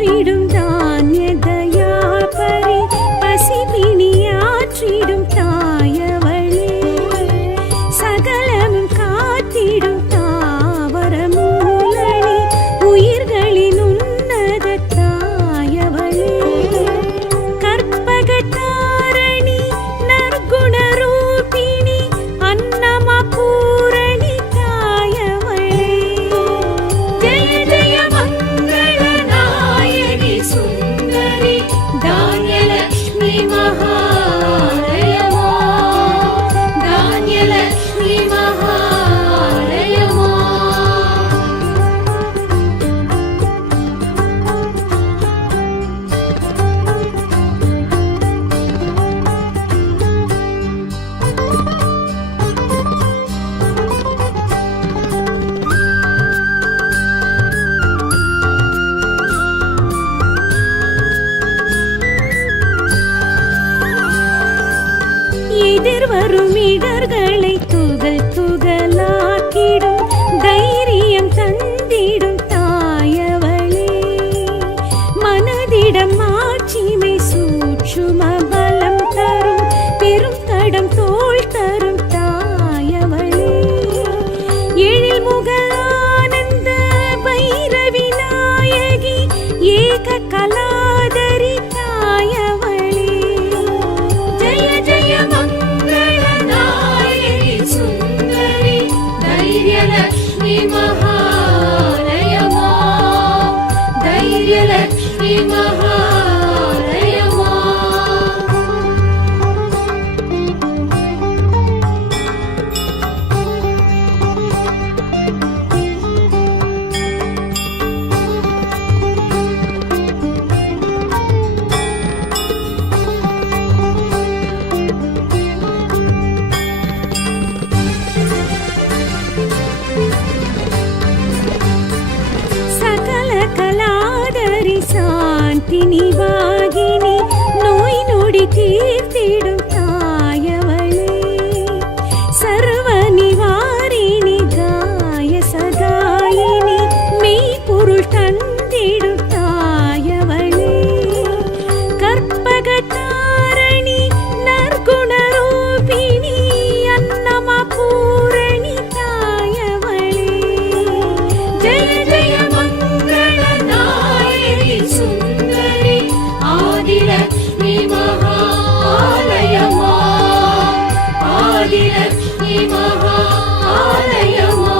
போற்றிடும் தானிய தயாபரி பசிபிணியாற்றிடும் தாயவளே சகலமும் காத்திடும் தாவர மூலனி உயிர்களின் உன்னத தாயவளே கற்பகதாரணி நற்குண ரூபிணி அன்னமா பூரணி தாயவளே ஜெய ஜெய மங்கள நாயகி சுந்தரி தான்யலக்ஷ்மி மகாலயமா தான்யலக்ஷ்மி மகாலயமா எதிர்வரும் இடர்களை துகள் துகளாக்கிடும் தைரியம் தந்திடும் தாயவளே மனதிடம் மாட்சிமை சூட்சும பலம் தரும் பெரும் தடம் தோள் தரும் தாயவளே எழில் முக ஆனந்த பைரவி நாயகி ஏக கலாதரி தாயவளே ஜெய ஜெய மங்கள நாயகி சுந்தரி தைரியலக்ஷ்மி மகாலயமா தைரியலக்ஷ்மி மகாலயமா சகல கலாதரி சாந்தி நிவாகினி நோய் நொடி தீர்த்திடும் தாயவளே சர்வ நிவாரிணி காய சகாயினி மெய்ப்பொருள் தந்திடும் தாயவளே கற்பகதாரணி நற்குண ரூபிணி அன்னமா பூரணி தாயவளே ஜெய ஜெய மங்கள நாயகி சுந்தரி ஆதிலக்ஷ்மி மகாலயமா ஆதிலக்ஷ்மி மகாலயமா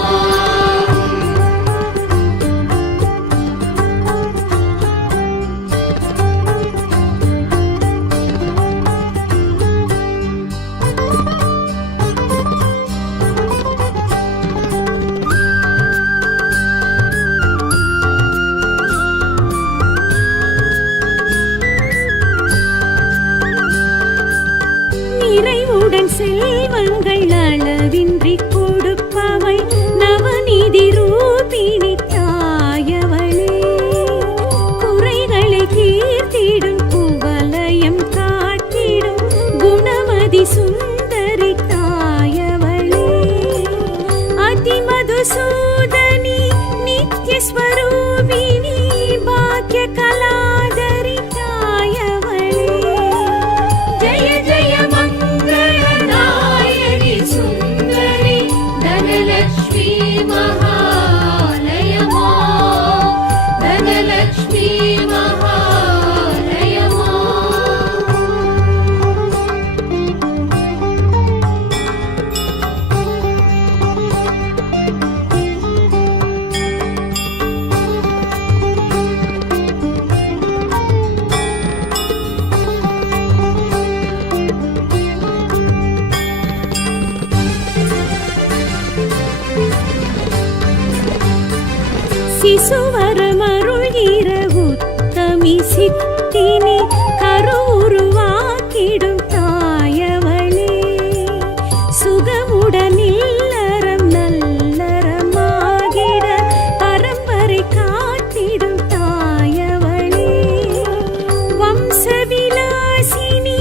நிறைவுடன் செல்வங்கள் அளவின்றி கொடுப்பவள் நவநிதி ரூபிணி தாயவளே குறைகளை தீர்த்திடும் குவலயம் காட்டிடும் குணமதி சுந்தரி தாயவளே அதிமதுசூதனி நித்யஸ்வரூபிணி பாக்ய கலாதரி தாயவளே ஜெய ஜெய மங்கள நாயகி சுந்தரி தனலக்ஷ்மி மகாலயமா தனலக்ஷ்மி மகாலயமா சிசுவரமருள்கிற உத்தமி சித்தினி கருவுருவாக்கிடும் தாயவளே சுகமுடன் இல்லறம் நல்லறமாகிட பரம்பரை காத்திடும் தாயவளே வம்சவிலாசினி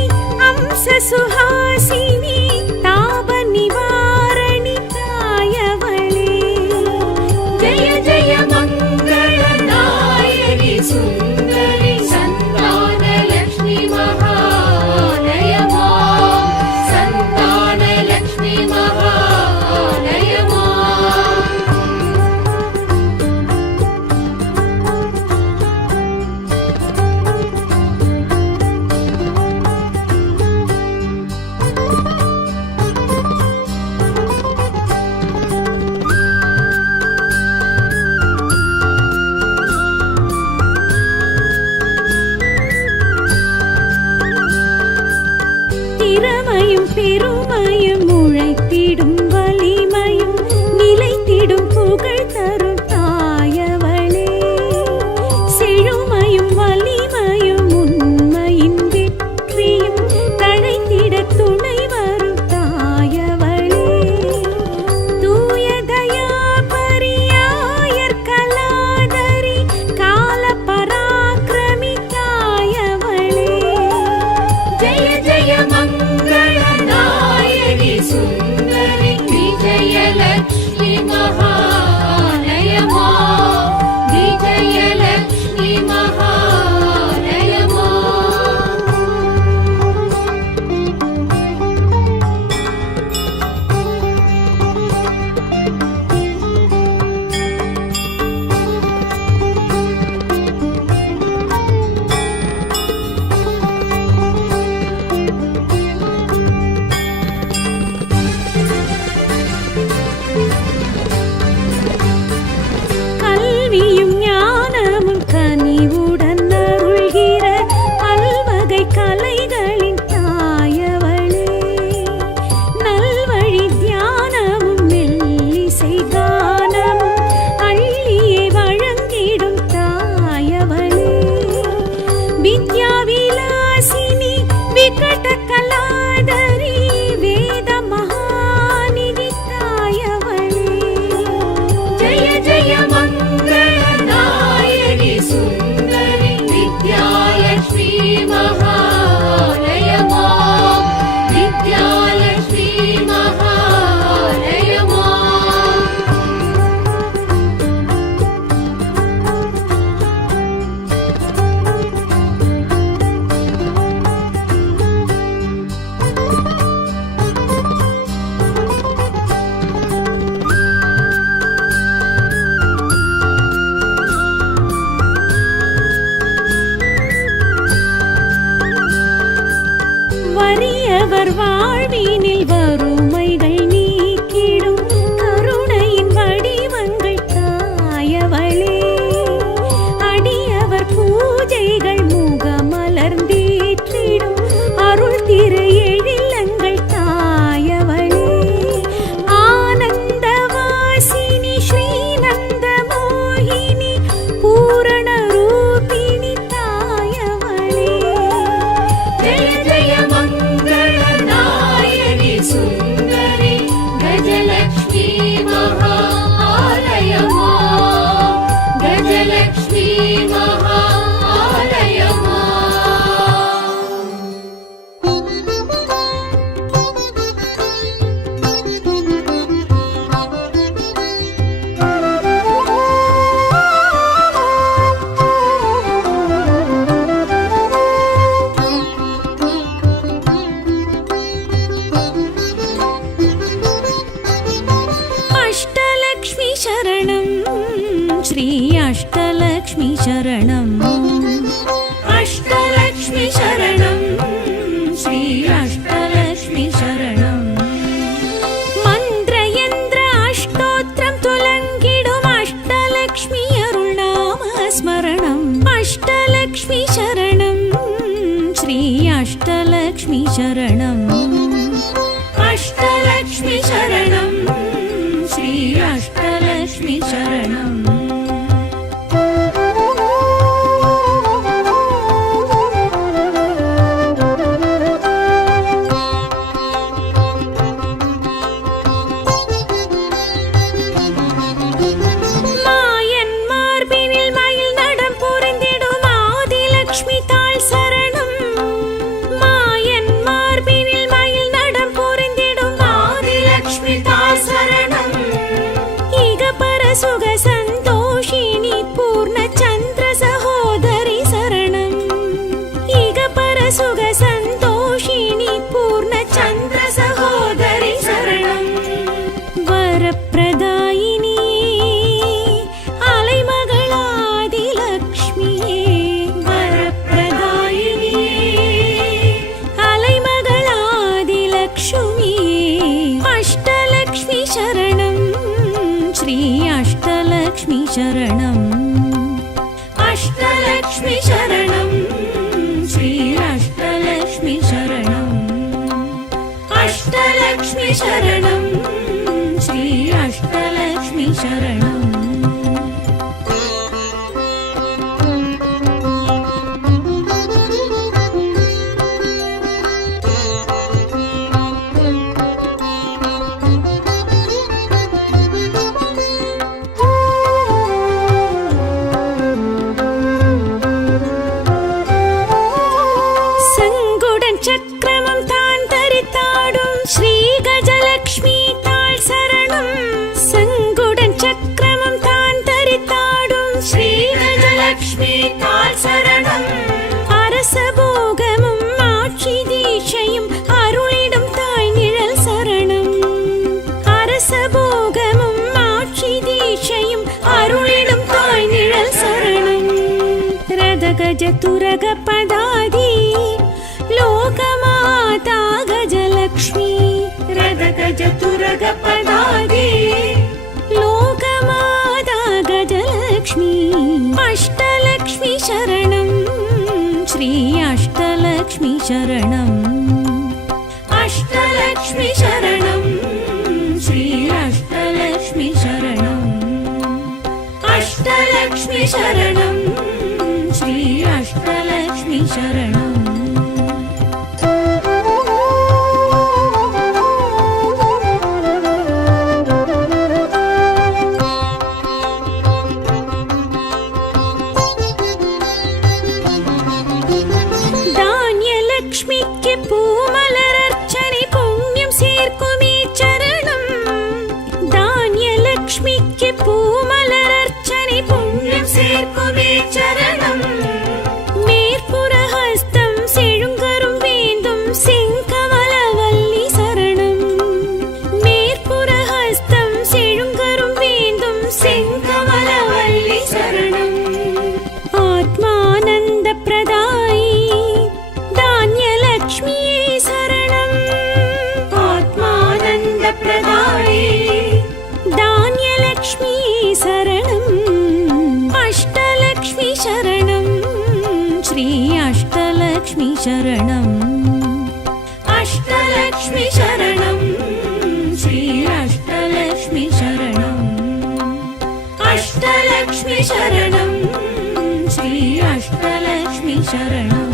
அம்ச சுஹாசினி தாப நிவாரணி தாயவளே ஜெய ஜெய மங்கள நாயகி சுந்தரி महालयमा विजयलक्ष्मी महालयमा கல்வியும் ஞானமும் கனிவுடன் அருள்கிற பல்வகை கலைகளின் தாயவளே, நல்வழி தியானமும் மெல்லிசை கானமும் அள்ளியே வழங்கிடும் தாயவளே, வித்யா விலாசினி விகட கலாதரி வேத மகாநிதி தாயவளே, जय जय मङ्गलदायिनि सुन्दरि विद्यालक्ष्मी महालयमा विद्यालक्ष्मी महालयमा வறியவர் வாழ்வினில் வறுமைகள் நீக்கிடும் கருணையின் வடிவங்கள் தாயவளே, அடியவர் பூஜைகள் முகமலர்ந்தேற்றிடும் அருள் திரு எழிலங்கள் தாயவளே, ஆனந்தவாசினி ஸ்ரீநந்த மோகினி பூரண ரூபிணி தாயவளே, जय जय मङ्गलदायिनि सुन्दरि गजलक्ष्मी महालयमा गजलक्ष्मी महालयमा அஷ்டலக்ஷ்மி சரணம் ஸ்ரீ அஷ்டலக்ஷ்மி சரணம், அஷ்டலக்ஷ்மி சரணம் ஸ்ரீ அஷ்டலக்ஷ்மி சரணம், மந்திர யந்திர அஷ்டோத்திரம் துலங்கிடும் அஷ்டலக்ஷ்மி அருள்நாம ஸ்மரணம், அஷ்டலக்ஷ்மி சரணம் ஸ்ரீ அஷ்டலக்ஷ்மி சரணம், அஷ்டலக்ஷ்மி சரணம் ஸ்ரீ அஷ்டலக்ஷ்மி சரணம். மாயன் மார்பினில் மயில் நடம் புரிந்திடும் ஆதிலக்ஷ்மி தாள் சரணம், மாயன் மார்பினில் மயில் நடம் புரிந்திடும் ஆதிலக்ஷ்மி தாள் சரணம், இகபர சுக சந்தோஷினி பூர்ண சந்திர சகோதரி சரணம், இகபர சுக சந்தோஷினி பூர்ண சந்திர சகோதரி சரணம், வரப்பிரதாயினியே அலைமகளாதிலக்ஷ்மியே, வரப்பிரதாயினியே அலைமகளாதிலக்ஷ்மியே, அஷ்டலக்ஷ்மி சரணம் ஸ்ரீ அஷ்டலக்ஷ்மி சரணம், அஷ்டலக்ஷ்மி சரணம் ஸ்ரீ அஷ்டலக்ஷ்மி சரணம், அஷ்டலக்ஷ்மி சரணம் ஸ்ரீ அஷ்டலக்ஷ்மி சரணம். तुरगपदाधी लोकमाता गजलक्ष्मी रदगज तुरगपदाधी लोकमाता गजलक्ष्मी अष्टलक्ष्मी शरणं श्री अष्टलक्ष्मी शरणं अष्टलक्ष्मी शरणं श्री अष्टलक्ष्मी शरणं अष्टलक्ष्मी शरणं श्री अष्टलक्ष्मी शरणं धान्यलक्ष्मीக்கு பூமலரர்ச்சனை புண்ணியம் சேர்க்குமே சரணம் धान्यलक्ष्मीக்கு பூமலரர்ச்சனை புண்ணியம் சேர்க்குமே சரணம் மேற்புறஹஸ்தம் செழுங்கரும் வேந்தும் செங்கமலவல்லி சரணம் மேற்புறஹஸ்தம் செழுங்கரும் வேந்தும் செங்கமலவல்லி சரணம் ஆத்மானந்த பிரதாயி धान्यलक्ष्मीये शरणं आत्मानन्द प्रदायी धान्यलक्ष्मीये शरणं अष्टलक्ष्मी शरणं श्री अष्टलक्ष्मी शरणं अष्टलक्ष्मी शरणं श्री अष्टलक्ष्मी शरणं अष्टलक्ष्मी शरणं श्री अष्टलक्ष्मी शरणं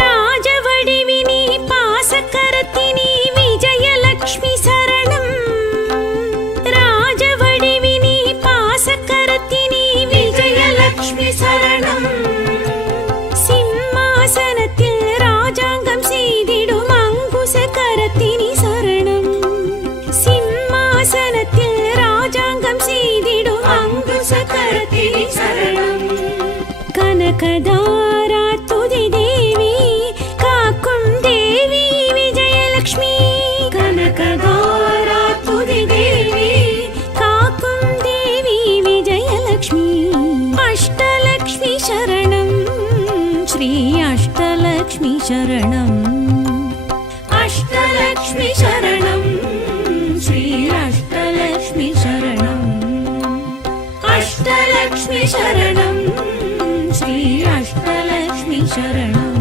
ராஜவடிவினி பாசக்கரத்தினி விஜயலக்ஷ்மி சரணம் ராஜவடிவினி பாசக்கரத்தினி विजयलक्ष्मी शरणं சிம்மாசனத்தில் ராஜாங்கம் செய்திடும் அங்குசக்கரத்தினி சரணம் சிம்மாசனத்தில் ராஜாங்கம் செய்திடும் अङ्कुशकरतिनि शरणं கனகதாரா துதி தேவி காக்கும் தேவி விஜயலக்ஷ்மி कनकदारा तुदि देवी காக்கும் தேவி விஜயலக்ஷ்மி அஷ்டலக்ஷ்மி சரணம் ஸ்ரீ அஷ்டலக்ஷ்மி சரணம் अष्टलक्ष्मी शरणं ஸ்ரீ அஷ்டலக்ஷ்மி சரணம் अष्टलक्ष्मी शरणं ஸ்ரீ அஷ்டலக்ஷ்மி சரணம்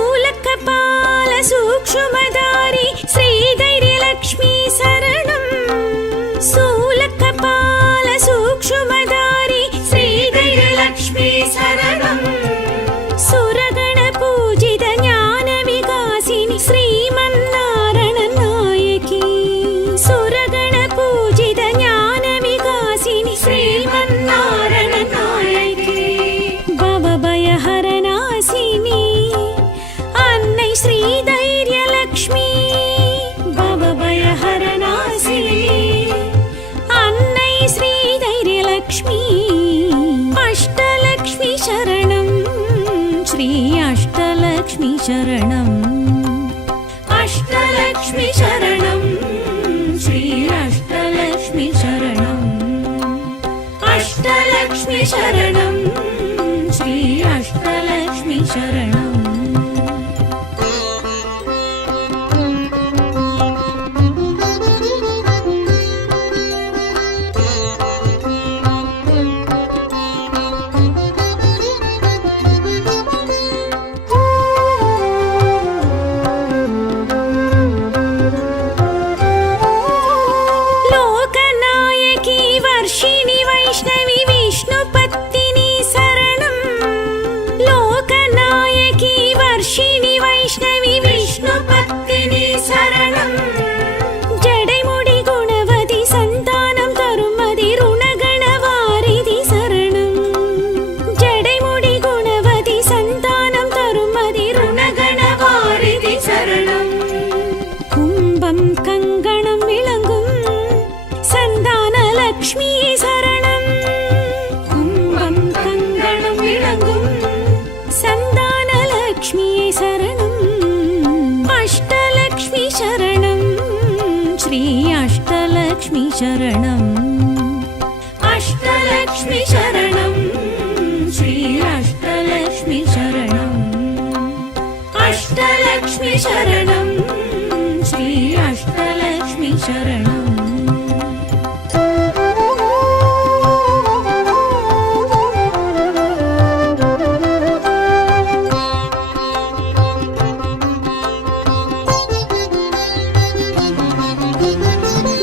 சூலக்கபால சூக்ஷ்மதாரி ஸ்ரீதைரியலக்ஷ்மி சரணம் சூலக்கபால சூக்ஷ்மதாரி श्रीधैर्यलक्ष्मी शरणं சுரகண பூஜித ஞான விகாசினி ஸ்ரீமன்னாராயண நாயகி சுரகண பூஜித ஞான விகாசினி श्रीमन्नारायण नायकी பவபயஹரநாசினி அன்னை ஸ்ரீதைரியலக்ஷ்மி பவபயஹரநாசினி அன்னை ஸ்ரீதைரியலக்ஷ்மி அஷ்டலக்ஷ்மி சரணம் ஸ்ரீ அஷ்டலக்ஷ்மி சரணம் अष्टलक्ष्मी शरणं ஸ்ரீ அஷ்டலக்ஷ்மி சரணம் अष्टलक्ष्मी शरणं ஸ்ரீ அஷ்டலக்ஷ்மி சரணம் லோகநாயகி வர்ஷிணி வைஷ்ணவி விஷ்ணுபத்தினி சரணம் லோகநாயகி கங்கணம் விளங்கும் சந்தான லக்ஷ்மி சரணம். கும்பம் கங்கணம் விளங்கும் சந்தான லக்ஷ்மி சரணம். அஷ்டலக்ஷ்மி சரணம் ஸ்ரீ அஷ்டலக்ஷ்மி சரணம். அஷ்டலக்ஷ்மி சரணம் ஸ்ரீ அஷ்டலக்ஷ்மி சரணம். அஷ்டலக்ஷ்மி சரணம் ஸ்ரீ அஷ்டலக்ஷ்மி சரணம்.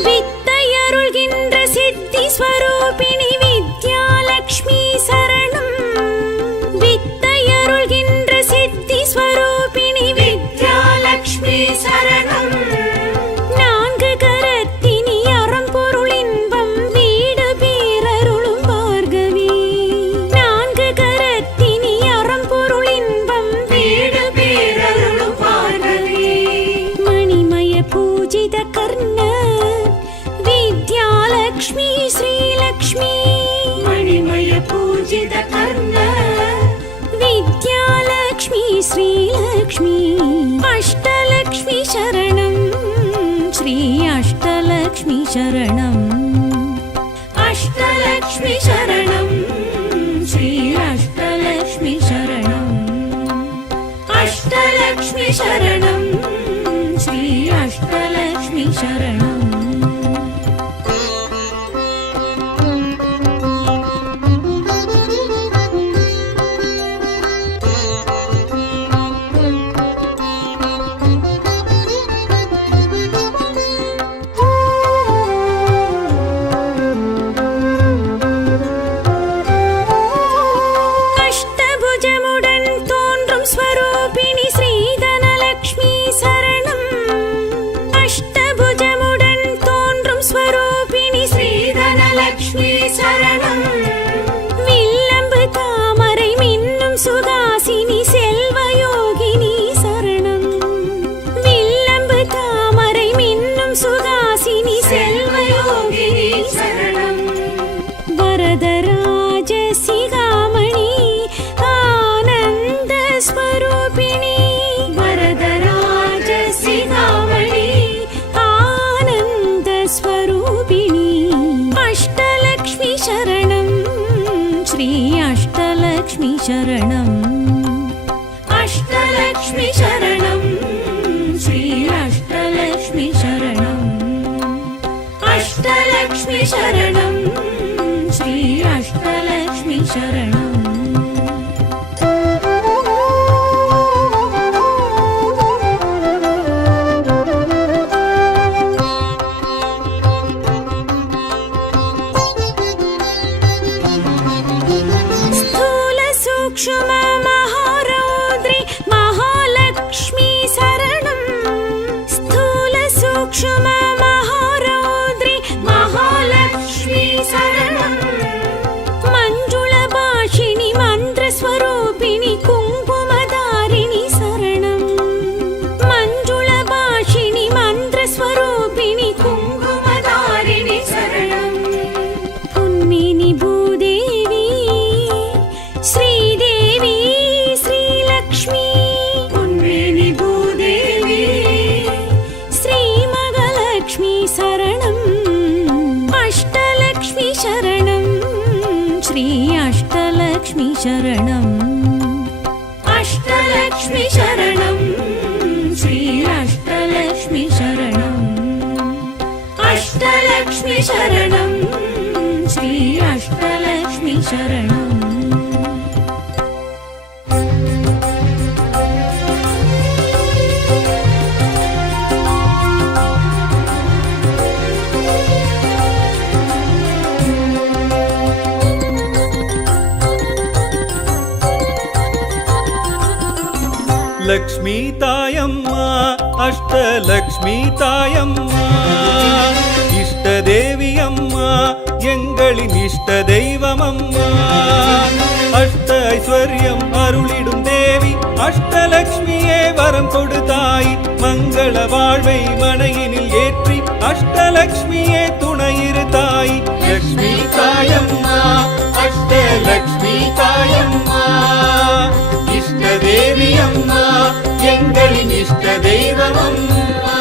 வித்தையருள்கின்ற சித்தி ஸ்வரூபிணி வித்யாலக்ஷ்மி சரணம். வித்தையருள்கின்ற சித்தி ஸ்வரூபிணி வித்யாலக்ஷ்மி சரணம். நான்கு கரத்தினி அறம்பொருள் இன்பம் வீடு பேரருளும் பார்கவி. நான்கு கரத்தினி அறம்பொருள் இன்பம் வீடு பேரருளும் பார்கவி. மணிமய பூஜித கர்ண வித்யாலக்ஷ்மி ஸ்ரீலக்ஷ்மி. மணிமய பூஜித கர்ண வித்யாலக்ஷ்மி ஸ்ரீலக்ஷ்மி. அஷ்டலக்ஷ்மி சரணம் ஸ்ரீ அஷ்டலக்ஷ்மி சரணம். அஷ்டலக்ஷ்மி சரணம் ஸ்ரீ அஷ்டலக்ஷ்மி சரணம். அஷ்டலக்ஷ்மி சரணம் ஸ்ரீ அஷ்டலக்ஷ்மி சரணம். அஷ்டபுஜமுடன் தோன்றும் ஸ்வரூபிணி ஸ்ரீதனலக்ஷ்மி சரணம். அஷ்டபுஜமுடன் தோன்றும் ஸ்வரூபிணி ஸ்ரீதனலக்ஷ்மி சரணம். வில்லம்பு தாமரை மின்னும் சுகாசினி செல்வயோகினி சரணம். வில்லம்பு தாமரை மின்னும் சுகாசினி செல்வயோகினி சரணம். வரதராஜ சிகாமணி ஆனந்த ஸ்வரூபிணி. வரதராஜ சிகாமணி ஆனந்த ஸ்வரூபிணி. அஷ்டலக்ஷ்மி சரணம் ஸ்ரீ அஷ்டலக்ஷ்மி சரணம். அஷ்டலக்ஷ்மி சரணம் ஸ்ரீ அஷ்டலக்ஷ்மி சரணம். அஷ்டலக்ஷ்மி சரணம் ஸ்ரீ அஷ்டலக்ஷ்மி சரணம். स्थूल सूक्ष्म महारौद्रि महालक्ष्मी शरणं. स्थूल सूक्ष्म महारौद्रि महालक्ष्मी शरणं. मंजुळ भाषिणि मन्त्रस्वरूपिणि कुङ्कुमधारिणि शरणं. मंजुळ भाषिणि मन्त्रस्वरूपिणि कुङ्कुमधारिणि शरणं. पुन्मिनि भूदेवी श्रीदेवी श्रीलक्ष्मी. पुन्मिनि भूदेवी श्रीमगलक्ष्मी शरणम्. अष्टलक्ष्मी शरणं श्री अष्टलक्ष्मी शरणम्. अष्टलक्ष्मी शरणं श्री अष्टलक्ष्मी शरणम्. अष्टलक्ष्मी शरणं श्री अष्टलक्ष्मी शरणम्. லக்ஷ்மி தாயம்மா அஷ்டலக்ஷ்மி தாயம்மா இஷ்டதேவி அம்மா எங்களின் இஷ்ட தெய்வம் அம்மா அஷ்ட ஐஸ்வர்யம் அருளிடும் தேவி அஷ்டலக்ஷ்மியே வரம் கொடுத்தாய் மங்கள வாழ்வை மனையினில் ஏற்றி அஷ்டலக்ஷ்மியே துணையிரு தாய் லக்ஷ்மி தாயம்மா அஷ்டலக்ஷ்மி தாயம்மா இஷ்ட தேவி அம்மா எங்களின் இஷ்ட தெய்வம் அம்மா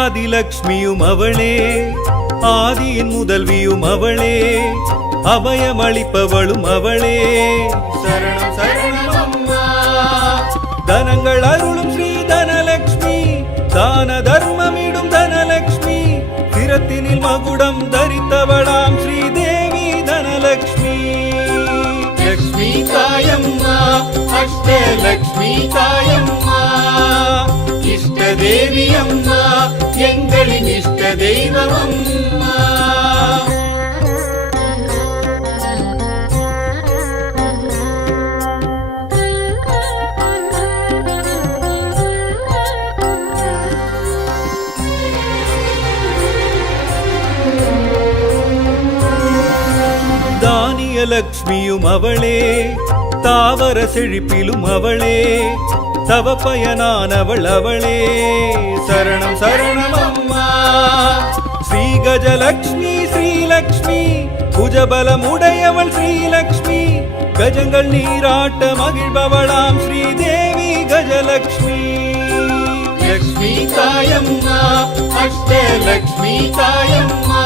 ஆதிலக்ஷ்மியும் அவளே ஆதியின் முதல்வியும் அவளே அபயமளிப்பவளும் அவளே சரணம் சரணம் அம்மா தனங்கள் அருளும் ஸ்ரீ தனலக்ஷ்மி தான தர்மமிடும் தனலக்ஷ்மி சிரத்தினில் மகுடம் தரித்தவளாம் ஸ்ரீதேவி தனலக்ஷ்மி லக்ஷ்மி தாயம்மா அஷ்டலக்ஷ்மி தாயம்மா இஷ்ட தேவி அம்மா எங்களின் இஷ்ட தெய்வம் அம்மா தானியலக்ஷ்மியும் அவளே தாவர செழிப்பிலும் அவளே தவப்பயனானவள் அவளே சரணம் சரணம் அம்மா ஸ்ரீ கஜலக்ஷ்மி ஸ்ரீலக்ஷ்மி புஜபலமுடையவள் ஸ்ரீலக்ஷ்மி கஜங்கள் நீராட்ட மகிழ்பவளாம் ஸ்ரீதேவி கஜலக்ஷ்மி லக்ஷ்மி தாயம்மா அஷ்டலக்ஷ்மி தாயம்மா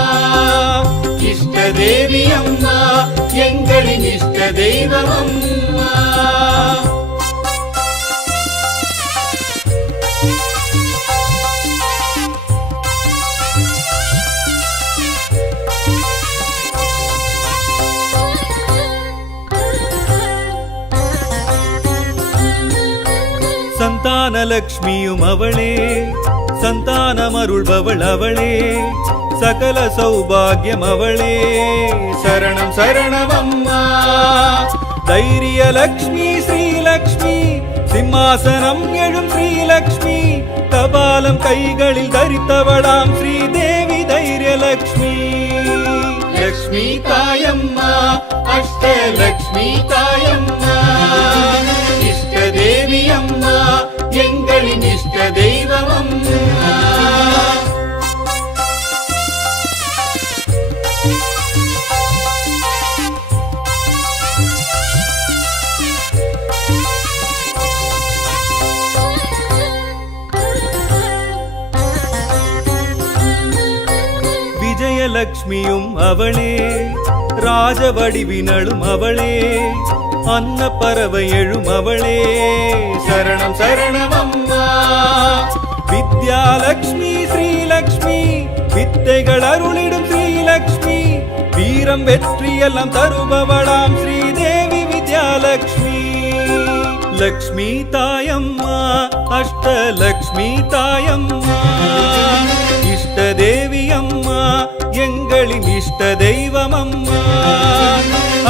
இஷ்ட தேவி அம்மா எங்களின் இஷ்ட தெய்வம் அம்மா சந்தானலக்ஷ்மியும் அவளே சந்தானமருள்பவள் அவளே சகல சௌபாகியம் அவளே சரணம் சரணம் அம்மா தைரியலக்ஷ்மி ஸ்ரீலக்ஷ்மி சிம்மாசனம் எழும் ஸ்ரீலக்ஷ்மி கபாலம் கைகளில் தரித்தவளாம் ஸ்ரீதேவி தைரியலக்ஷ்மி லக்ஷ்மி தாயம்மா அஷ்டலக்ஷ்மி தாயம்மா இஷ்ட தேவி அம்மா எங்களின் இஷ்ட தெய்வம் அம்மா விஜயலக்ஷ்மியும் அவளே ராஜவடிவினளும் அவளே அன்ன பறவை எழும் அவளே சரணம் சரணம் அம்மா வித்யாலக்ஷ்மி ஸ்ரீலக்ஷ்மி வித்தைகள் அருளிடும் ஸ்ரீலக்ஷ்மி வீரம் வெற்றியெல்லாம் தருபவளாம் ஸ்ரீதேவி வித்யாலக்ஷ்மி லக்ஷ்மி தாயம்மா அஷ்டலக்ஷ்மி தாயம்மா இஷ்ட தேவி அம்மா எங்களின் இஷ்ட தெய்வம் அம்மா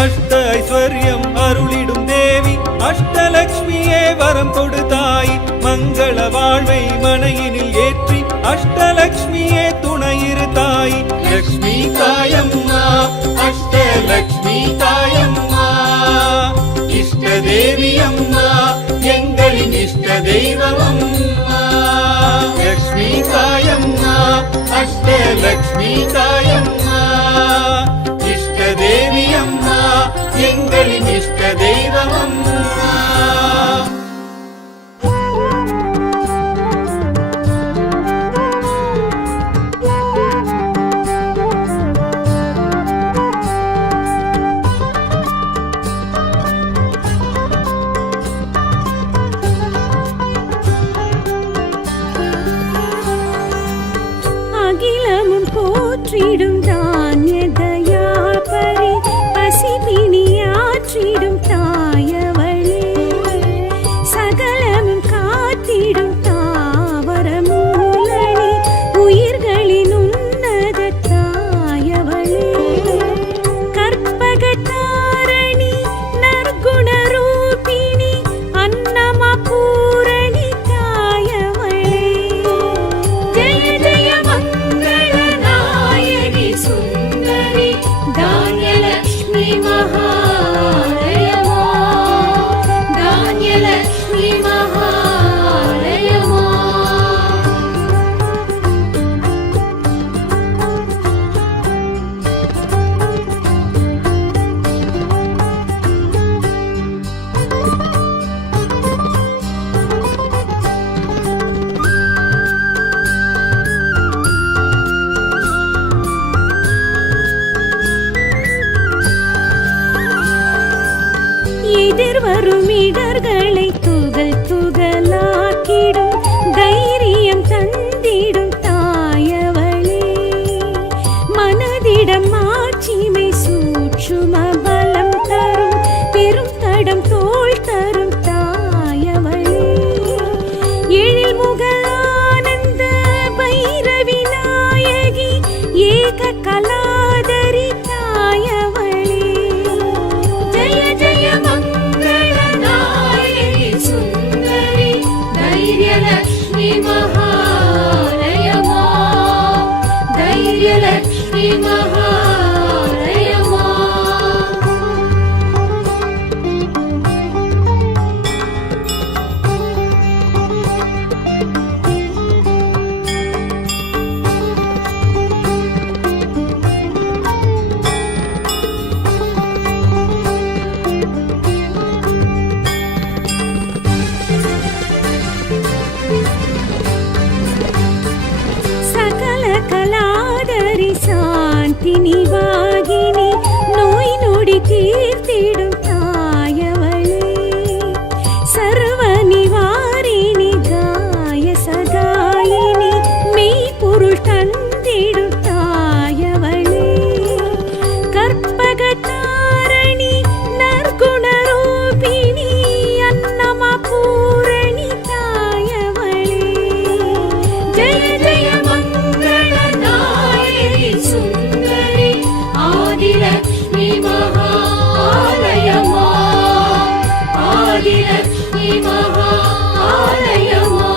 அஷ்ட ஐஸ்வர்யம் அருளிடும் தேவி அஷ்டலக்ஷ்மியே வரம் கொடுத்தாய் மங்கள வாழ்வை மனையினில் ஏற்றி அஷ்டலக்ஷ்மியே துணையிரு தாய் லக்ஷ்மி தாயம்மா அஷ்டலக்ஷ்மி தாயம்மா இஷ்ட தேவி அம்மா எங்களின் இஷ்ட தெய்வம் அம்மா லக்ஷ்மி தாயம்மா அஷ்டலக்ஷ்மி தாயம்மா இஷ்ட தேவி அம்மா எங்களின் இஷ்ட தெய்வம் அம்மா அகிலமும் போற்றிடும் தானிய தயாபரி பசிபிணியாற்றிடும் தாயவளே சகலமும் காத்திடும் தாவர மூலனி உயிர்களின் உன்னத தாயவளே கற்பகதாரணி நற்குணரூபிணி அன்னமா பூ ಧೈರ್ಯಲಕ್ಷ್ಮಿ ಮಹಾಲಯ ಮಾ ಧೈರ್ಯಲಕ್ಷ್ಮಿ ಮಹಾಲಯ ಮಾ ಸಕಲ ಕಲಾದರಿ ಶಾಂತಿನಿ ವಾಗಿನಿ ನೋಯ್ ನುಡಿ ತೀರ್ತಿடும் ತಾಯವಳೇ ಸರ್ವ ನಿವಾರಿಣಿ ಗಾಯ ಸಗಾಯಿನಿ மெய் பொருள் தந்திடும் தாயவளே கற்பகதாரணி நற்குணரூபிணி அன்னமா பூரணி தாயவளே ಜಯ ಜಯ ಮಂಗಳನಾಯಕಿ ಸುಂದರಿ ಆದಿಲಕ್ಷ್ಮಿ ಮಹಾಲಯ ಮಾ ಆದಿಲಕ್ಷ್ಮಿ ಮಹಾಲಯ ಮಾ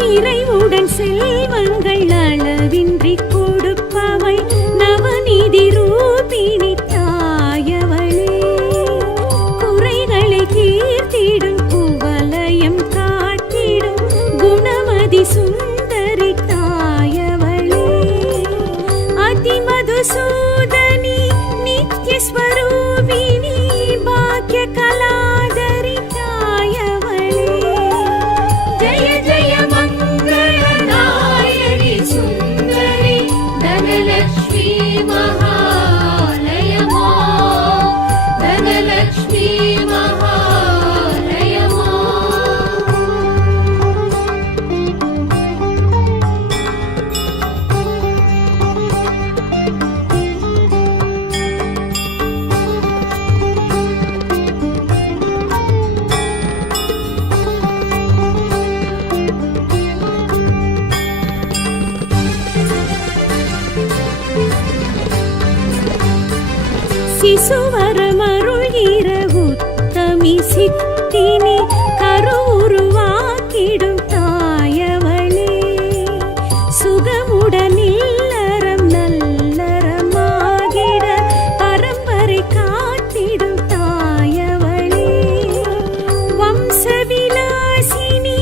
நிறைவுடன் செல்வங்கள் அளவின்றி கொடுப்பவள் நவநீதி ரூபிணி தாயவளே குறைகளை தீர்த்திடும் குவலயம் காட்டிடும் குணமதி சுந்தரி தாயவளே அதிமதுசூதனி நித்ய ஸ்வரூபிணி பாக்ய கலாதரி தாயவளே ಜಯ ಜಯ ಮಂಗಳನಾಯಕಿ ಸುಂದರಿ ಧನಲಕ್ಷ್ಮಿ ಮಹಾಲಯ ಮಾ ಧನಲಕ್ಷ್ಮಿ ಮಹಾಲಯ ಮಾ சிசுவரமருள்கிற உத்தமி சித்தினி கருவுருவாக்கிடும் தாயவளே சுகமுடன் இல்லறம் நல்லறமாகிட பரம்பரை காத்திடும் தாயவளே வம்சவிலாசினி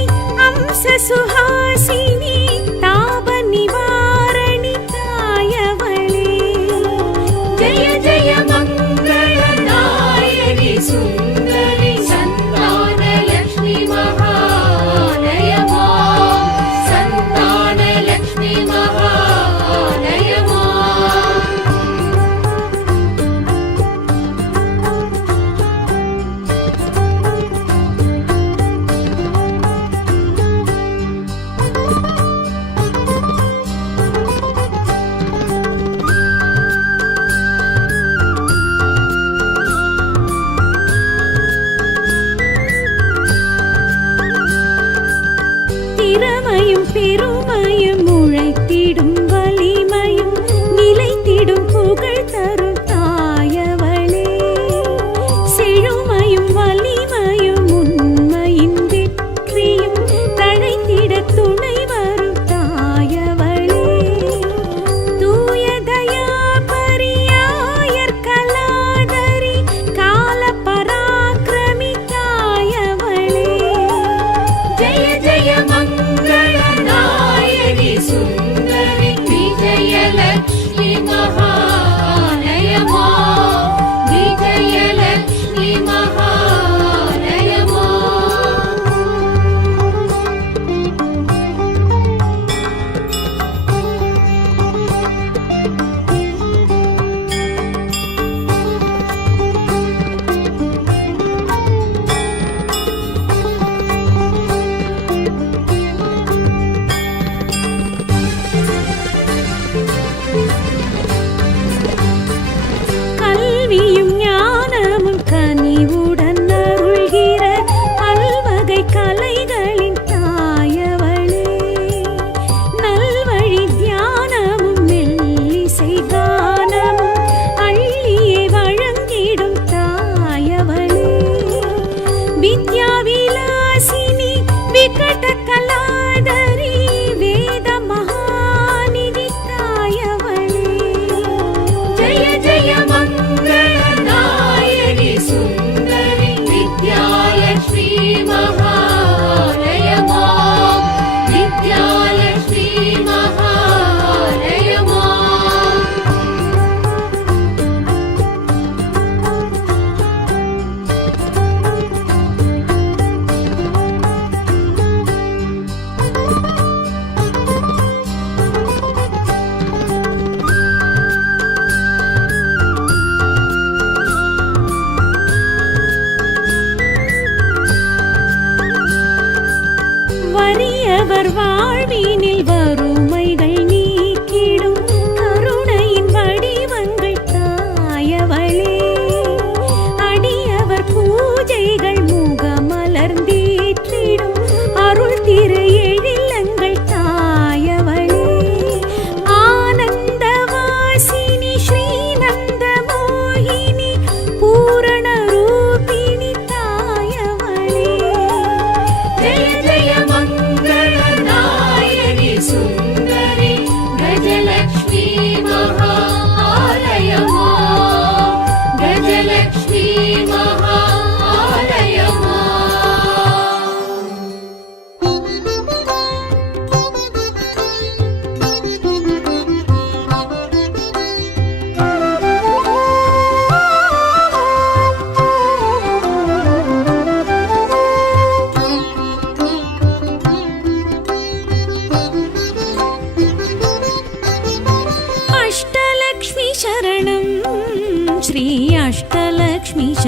அம்ச சுஹாசினி தாப நிவாரணி தாயவளே ಜಯ ಜಯ ಮಂಗಳನಾಯಕಿ ಸುಂದರಿ ಸಂತಾನ ಲಕ್ಷ್ಮಿ ಮಹಾಲಯ ಮಾ ಸಂತಾನ ಲಕ್ಷ್ಮಿ ಮಹಾಲಯ ಮಾ திறமையும் பெருமையும் உழைத்திடும் வலிமையும் நிலைத்திடும் புகழ் தரும் தாயவளே செழுமையும் வலிமையும் உண்மையின் வெற்றியும் தழைத்திட துணை வரும் தாயவளே தூய தயா பரியாயர் கலாதரி கால பராக்கிரமி தாயவளே ಜಯ ಜಯ ಮಂಗಳನಾಯಕಿ ಸುಂದರಿ ವಿಜಯಲಕ್ಷ್ಮಿ ಮಹಾಲಯ ಮಾ ವಿಜಯಲಕ್ಷ್ಮಿ ಮಹಾಲಯ ಮಾ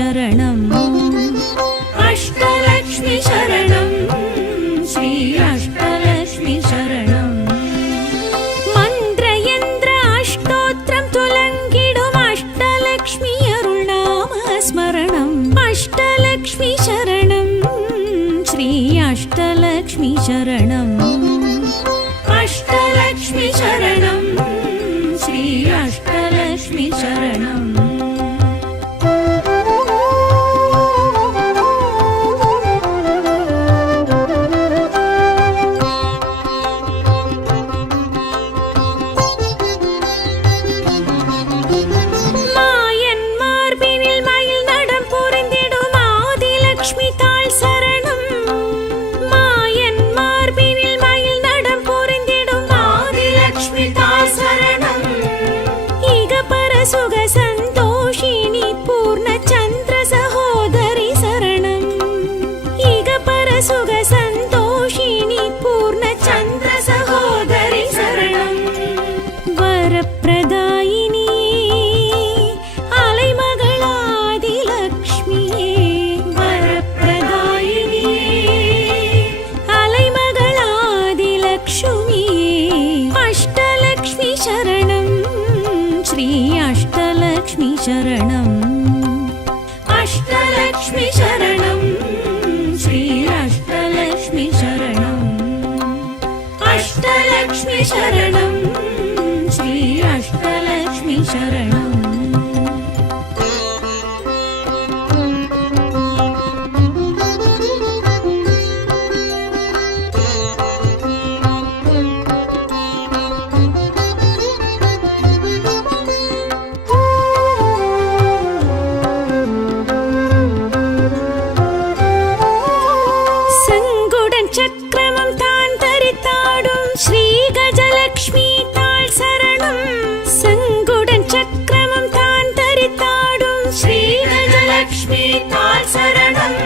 शरणम् अष्टलक्ष्मी शरणं श्री अष्टलक्ष्मी शरणम् मन्त्रयन्त्र अष्टोत्रं तुलङ्गिडुम अष्टलक्ष्मी अरुणाम स्मरणम् अष्टलक्ष्मी शरणं श्री अष्टलक्ष्मी शरणम् अष्टलक्ष्मी शरणं श्री अष्टलक्ष्मी शरणम् सुख संतोषिणी पूर्णचन्द्र सहोदरि शरणम् ईग पर सुख संतोषिणी पूर्णचन्द्र सहोदरि शरणम् वरप्रदायिनी अलैमगळादिलक्ष्मिये वरप्रदायिनी अलैमगळादिलक्ष्मिये अष्टलक्ष्मी शरणम् श्री अष्टलक्ष्मी शरणम् अष्टलक्ष्मी शरणं श्री अष्टलक्ष्मी शरणम् अष्टलक्ष्मी शरणं श्री अष्टलक्ष्मी शरणम् चक्रमं तान् तरिताडुं श्री गजलक्ष्मी ताळ् शरणम् सङ्गुडन् चक्रमं तान् तरिताडुं श्री गजलक्ष्मी ताळ् शरणम्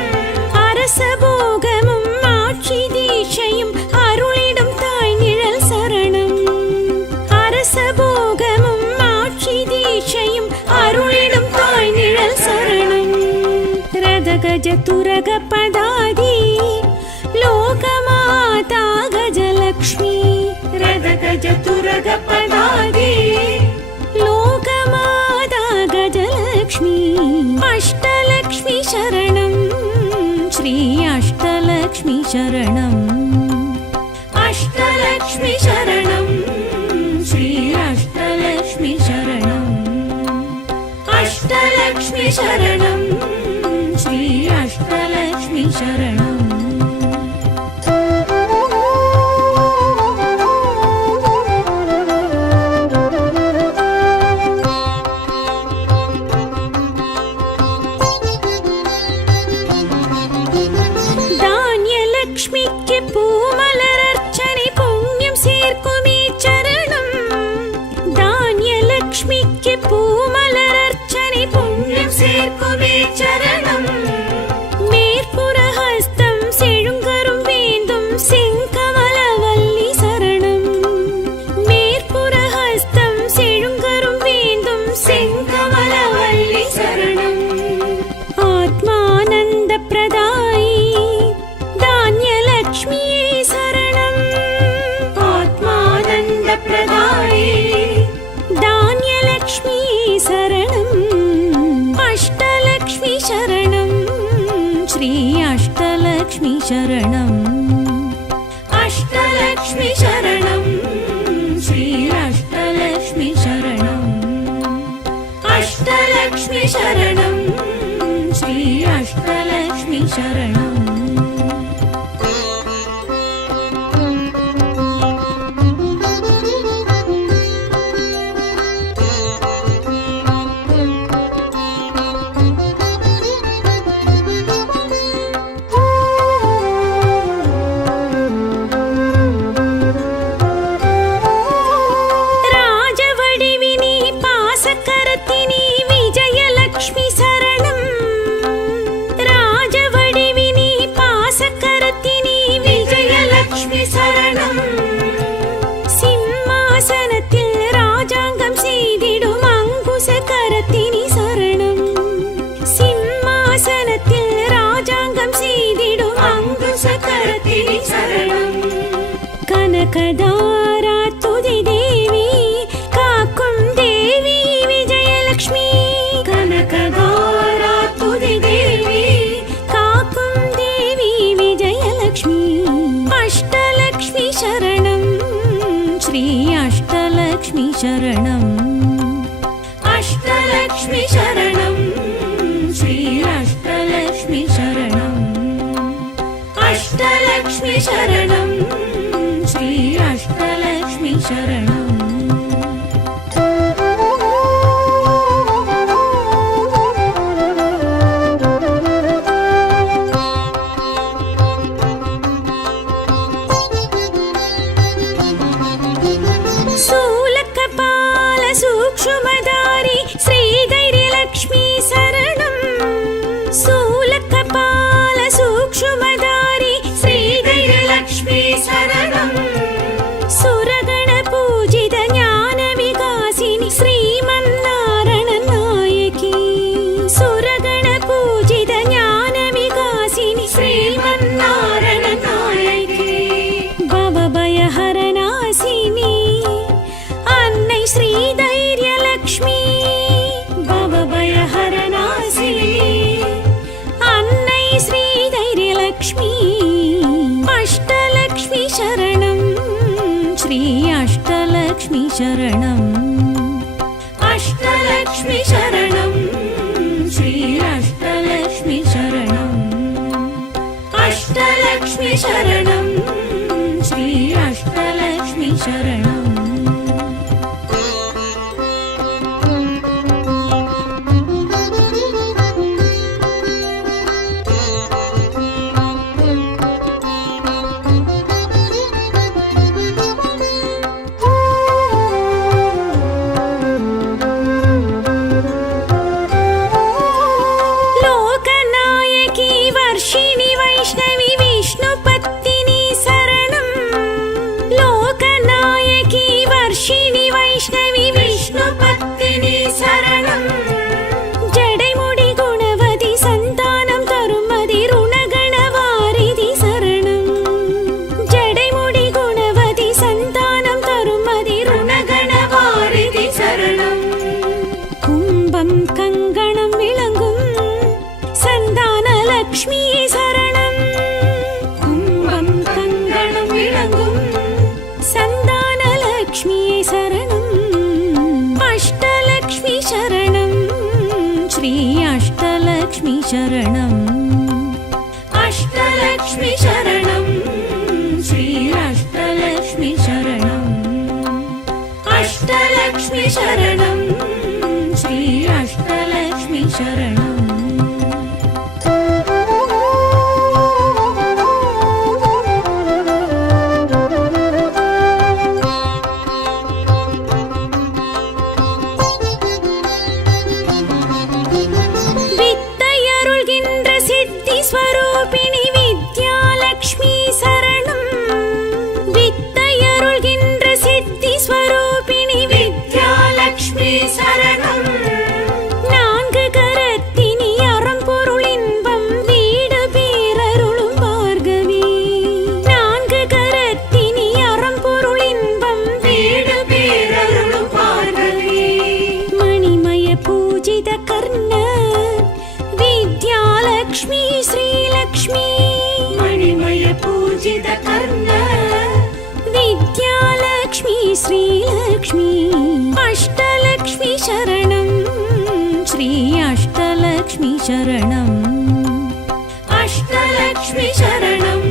அரசபோகமும் ஆட்சி தீட்சையும் அருளிடும் தாய் நிழல் சரணம் அரசபோகமும் ஆட்சி தீட்சையும் அருளிடும் தாய் நிழல் சரணம் ரதகஜ துரக பதாதி लोकमाता गजलक्ष्मी रथगजतुरगपदादि लोकमाता गजलक्ष्मी अष्टलक्ष्मी शरणं श्री अष्टलक्ष्मी शरणम् अष्टलक्ष्मी शरणं श्री अष्टलक्ष्मी शरणम् अष्टलक्ष्मी शरणं श्री अष्टलक्ष्मी शरणम् லக்ஷ்மிக்கு பூமலர் அர்ச்சனை புண்ணியம் சேர்க்குமே சரணம் தானிய லக்ஷ்மிக்கு பூமலர் அர்ச்சனை புண்ணியம் சேர்க்குமே சரணம் மேற்புற ஹஸ்தம் செழுங்கரும் வேந்தும் செங்கமலவல்லி சரணம் மேற்புற ஹஸ்தம் செழுங்கரும் வேந்தும் செங்கமலவல்லி சரணம் ஆத்மானந்த பிரதாயி लक्ष्मीये शरणम् आत्मानन्दप्रदायि धान्यलक्ष्मीये शरणम् अष्टलक्ष्मी शरणम् श्री अष्टलक्ष्मी शरणम् अष्टलक्ष्मी शरणं श्री अष्टलक्ष्मी शरणम् अष्टलक्ष्मी शरणं श्री अष्टलक्ष्मी शरणम् ராஜவடிவினி शरणं श्री अष्टलक्ष्मी शरणम् सूक्ष्मधारी श्रीधैर्यलक्ष्मी शरणं सूलकपाल सूक्ष्मधारी श्रीधैर्यलक्ष्मी शरणं सुरगण पूजित ज्ञान विकासिनी श्रीमन्नारायण नायकी सुरगण पूजित ज्ञान विकासिनी श्रीमन्नारायण नायकी भवभयहरनाशिनी अन्नै श्रीधैर्यलक्ष्मी भवभयहरनाशिनी अन्नै श्रीधैर्यलक्ष्मी अष्टलक्ष्मी शरणं श्री अष्टलक्ष्मी शरणम् अष्टलक्ष्मी शरणं श्री अष्टलक्ष्मी शरणम् अष्टलक्ष्मी शरणं श्री अष्टलक्ष्मी शरणम् शरणम् अष्टलक्ष्मी शरणं श्री अष्टलक्ष्मी शरणम् अष्टलक्ष्मी शरणं श्री अष्टलक्ष्मी शरणम् स्वरूपिणी विद्यालक्ष्मी शरणं विद्यरुळ्गिன்ற सिद्धि स्वरूपिणी विद्यालक्ष्मी शरणं नाன்கு கரத்தினி அறம்பொருள் இன்பம் வீடு பேரருளும் பார்கவி நான்கு கரத்தினி அறம்பொருள் இன்பம் வீடு பேரருளும் பார்கவி மணிமய பூஜித கர்ண विद्यालक्ष्मी श्रीलक्ष्मी मणिमय पूजित कर्ण विद्यालक्ष्मी श्रीलक्ष्मी अष्टलक्ष्मी शरणं श्री अष्टलक्ष्मी शरणम् अष्टलक्ष्मी शरणं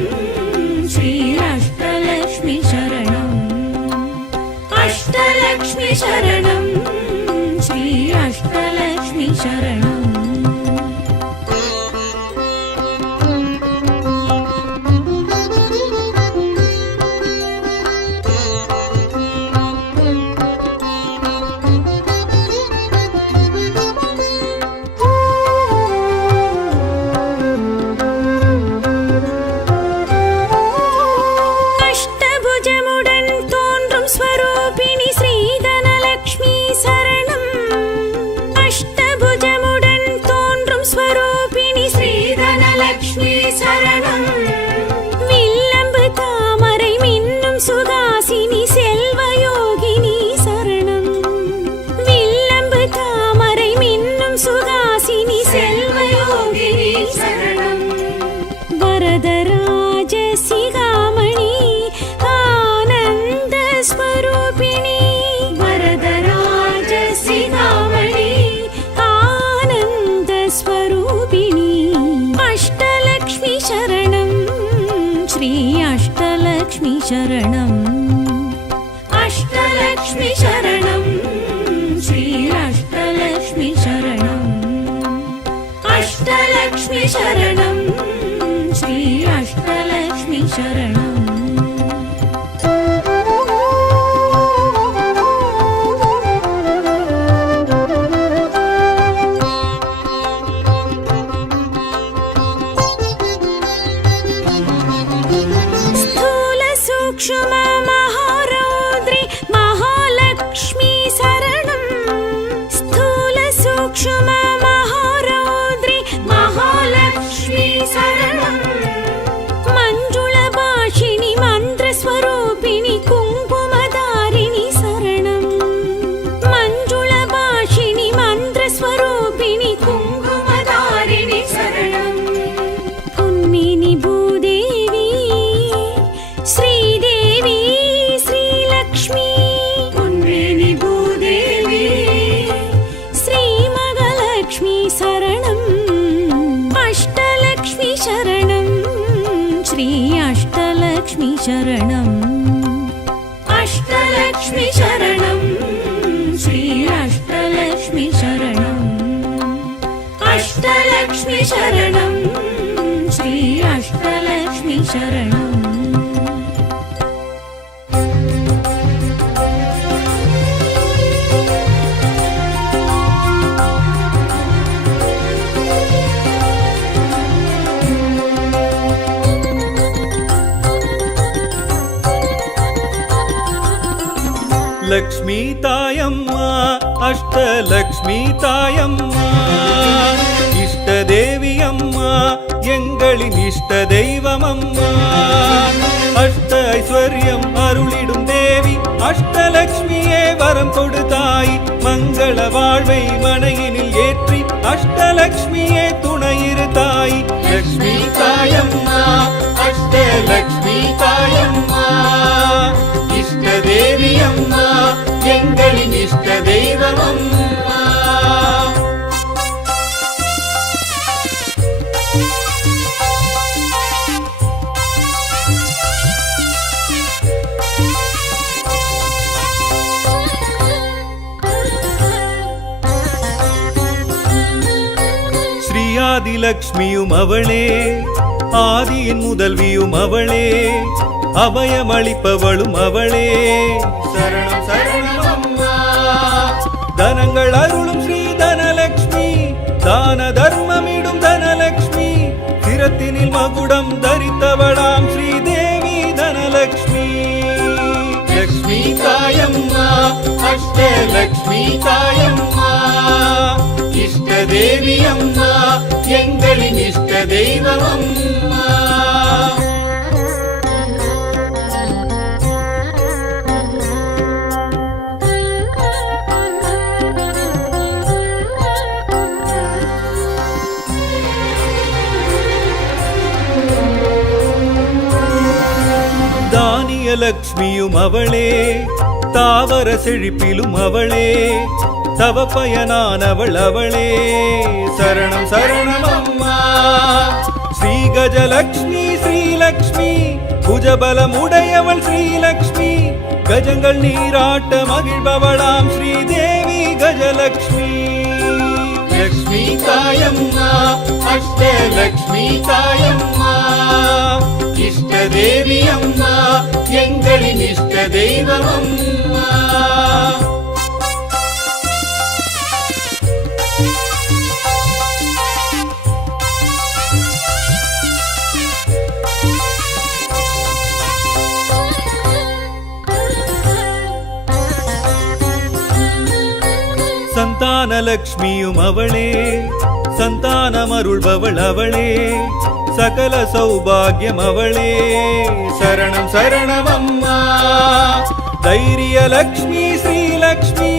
श्री अष्टलक्ष्मी शरणम् अष्टलक्ष्मी शरणं श्री अष्टलक्ष्मी शरणम् स्वरूपिणी श्रीधनलक्ष्मी शरणम् अष्टभुजमु शरणम् अष्टलक्ष्मी शरणं श्री अष्टलक्ष्मी शरणम् अष्टलक्ष्मी शरणं श्री अष्टलक्ष्मी शरणम् सूक्ष्म महारौद्रि महालक्ष्मी शरणं स्थूल सूक्ष्म महारौद्रि महालक्ष्मी शरणं मंजुळ भाषिणि मन्त्रस्वरूपिणि कुङ्कुमधारिणि शरणं मंजुळ भाषिणि मन्त्रस्वरूपिणि कुङ्कुमधारिणि शरणं उन्मिनि भूदेवी श्रीदेवी श्रीलक्ष्मी उन्मेनि भूदेवी श्रीमगलक्ष्मी शरणम् अष्टलक्ष्मी शरणं श्री अष्टलक्ष्मी शरणम् अष्टलक्ष्मी शरणं श्री अष्टलक्ष्मी शरणम् अष्टलक्ष्मी शरणं श्री अष्टलक्ष्मी शरणम् லக்ஷ்மி தாயம்மா அஷ்டலக்ஷ்மி தாயம்மா இஷ்ட தேவி அம்மா எங்களின் இஷ்ட தெய்வம் அம்மா அஷ்ட ஐஸ்வர்யம் அருளிடும் தேவி அஷ்டலக்ஷ்மியே வரம் கொடுத்தாய் மங்கள வாழ்வை மனையினில் ஏற்றி அஷ்டலக்ஷ்மியே துணையிரு தாய் லக்ஷ்மி தாயம்மா அஷ்டலக்ஷ்மி தாயம்மா இஷ்ட தேவி அம்மா எங்களின் இஷ்ட தெய்வம் அம்மா ஸ்ரீயாதிலக்ஷ்மியும் அவளே ஆதியின் முதல்வியும் அவளே அபயமளிப்பவளும் அவளே சரணம் சரணம் அம்மா தனங்கள் அருளும் ஸ்ரீ தனலக்ஷ்மி தான தர்மமிடும் தனலக்ஷ்மி சிரத்தினில் மகுடம் தரித்தவளாம் ஸ்ரீதேவி தனலக்ஷ்மி லக்ஷ்மி தாயம்மா அஷ்டலக்ஷ்மி தாயம்மா இஷ்ட தேவி அம்மா எங்களின் இஷ்ட தெய்வம் அம்மா லக்ஷ்மியும் அவளே தாவர செழிப்பிலும் அவளே தவ பயனானவள் அவளே சரணம் சரணம் அம்மா ஸ்ரீ கஜலக்ஷ்மி ஸ்ரீலக்ஷ்மி புஜபலம் உடையவள் ஸ்ரீலக்ஷ்மி கஜங்கள் நீராட்ட மகிழ்பவளாம் ஸ்ரீதேவி கஜலக்ஷ்மி லக்ஷ்மி தாயம்மா அஷ்டலக்ஷ்மி தாயம்மா இஷ்ட தேவி அம்மா எங்களின் இஷ்ட தெய்வம் அம்மா சந்தானலக்ஷ்மியும் அவளே சந்தானமருள்பவள் அவளே சகல சௌபாகியம் அவளே சரணம் சரணம் அம்மா தைரியலக்ஷ்மி ஸ்ரீலக்ஷ்மி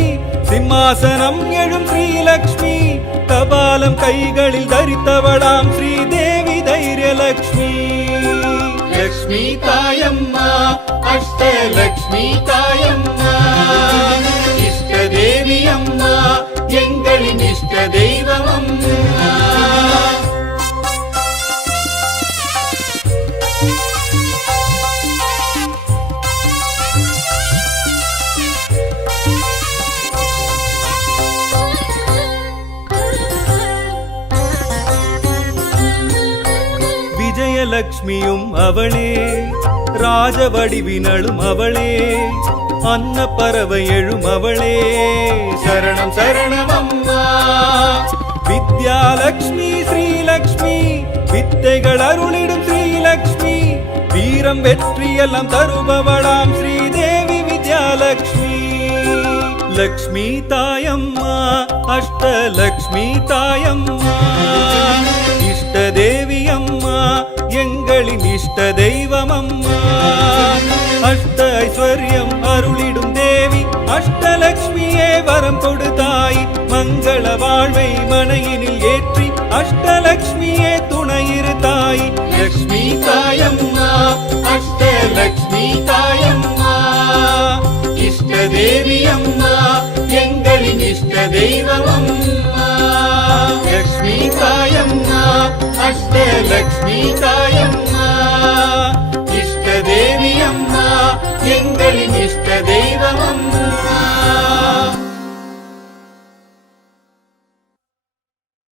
சிம்மாசனம் எழும் ஸ்ரீலக்ஷ்மி கபாலம் கைகளில் தரித்தவளாம் ஸ்ரீதேவி தைரியலக்ஷ்மி லக்ஷ்மி தாயம்மா அஷ்டலக்ஷ்மி தாயம்மா இஷ்ட தேவி அம்மா எங்களின் இஷ்ட தெய்வம் அம்மா லக்ஷ்மியும் அவளே ராஜவடிவினளும் அவளே அன்ன பறவை எழும் அவளே சரணம் சரணம் அம்மா வித்யாலக்ஷ்மி ஸ்ரீலக்ஷ்மி வித்தைகள் அருளிடும் ஸ்ரீலக்ஷ்மி வீரம் வெற்றி எல்லாம் தருபவளாம் ஸ்ரீதேவி வித்யாலக்ஷ்மி லக்ஷ்மி தாயம்மா அஷ்டலக்ஷ்மி தாயம்மா இஷ்ட தேவி அம்மா எங்களின் இஷ்ட தெய்வம் அம்மா அஷ்ட ஐஸ்வர்யம் அருளிடும் தேவி அஷ்டலக்ஷ்மியே வரம் கொடுத்தாய் மங்கள வாழ்வை மனையினில் ஏற்றி அஷ்டலக்ஷ்மியே துணையிருத்தாய் லக்ஷ்மி தாயம்மா அஷ்டலக்ஷ்மி தாயம்மா இஷ்ட தேவி அம்மா எங்களின் இஷ்ட தெய்வம் அம்மா லக்ஷ்மி தாயம்மா அஷ்டலக்ஷ்மி தாயம்மா இஷ்ட தேவி அம்மா எங்களின் இஷ்ட தெய்வம் அம்மா